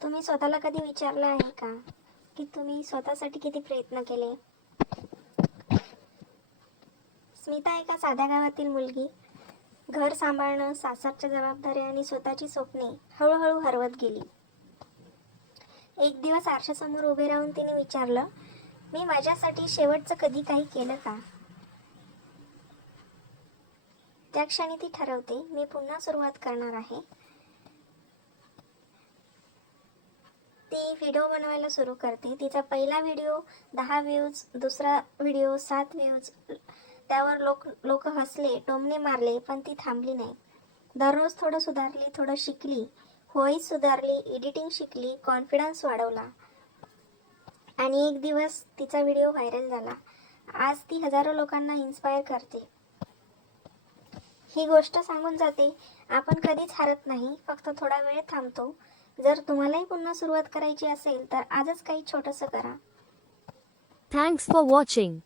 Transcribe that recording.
तुम्ही स्वतःला कधी विचारलं आहे का की तुम्ही स्वतःसाठी किती प्रयत्न केले? स्मिता एका साध्या गावातील मुलगी. घर सांभाळणं, सासरच्या जबाबदाऱ्या आणि स्वतःची स्वप्ने हळूहळू हरवत गेली. एक दिवस आरशासमोर उभे राहून तिने विचारलं, मी माझ्यासाठी शेवटचं कधी काही केलं का? त्या क्षणी ती ठरवते, मी पुन्हा सुरुवात करणार आहे. ती व्हिडिओ बनवायला सुरू करते. तिचा पहिला व्हिडिओ 10 व्ह्यूज, दुसरा व्हिडिओ 7 व्ह्यूज. त्यावर लोक हसले, टोमणे मारले, पण ती थांबली नाही. दररोज थोडं सुधारली, थोडं शिकली, व्हॉइस सुधारली, एडिटिंग शिकली, कॉन्फिडन्स वाढवला. आणि एक दिवस तिचा व्हिडिओ व्हायरल झाला. आज ती हजारो लोकांना इन्स्पायर करते. ही गोष्ट सांगून जाते, आपण कधीच हारत नाही, फक्त थोडा वेळ थांबतो. जर तुम्हालाही पुन्हा सुरुवात करायची असेल तर आजच काही छोटंसं करा. Thanks for watching.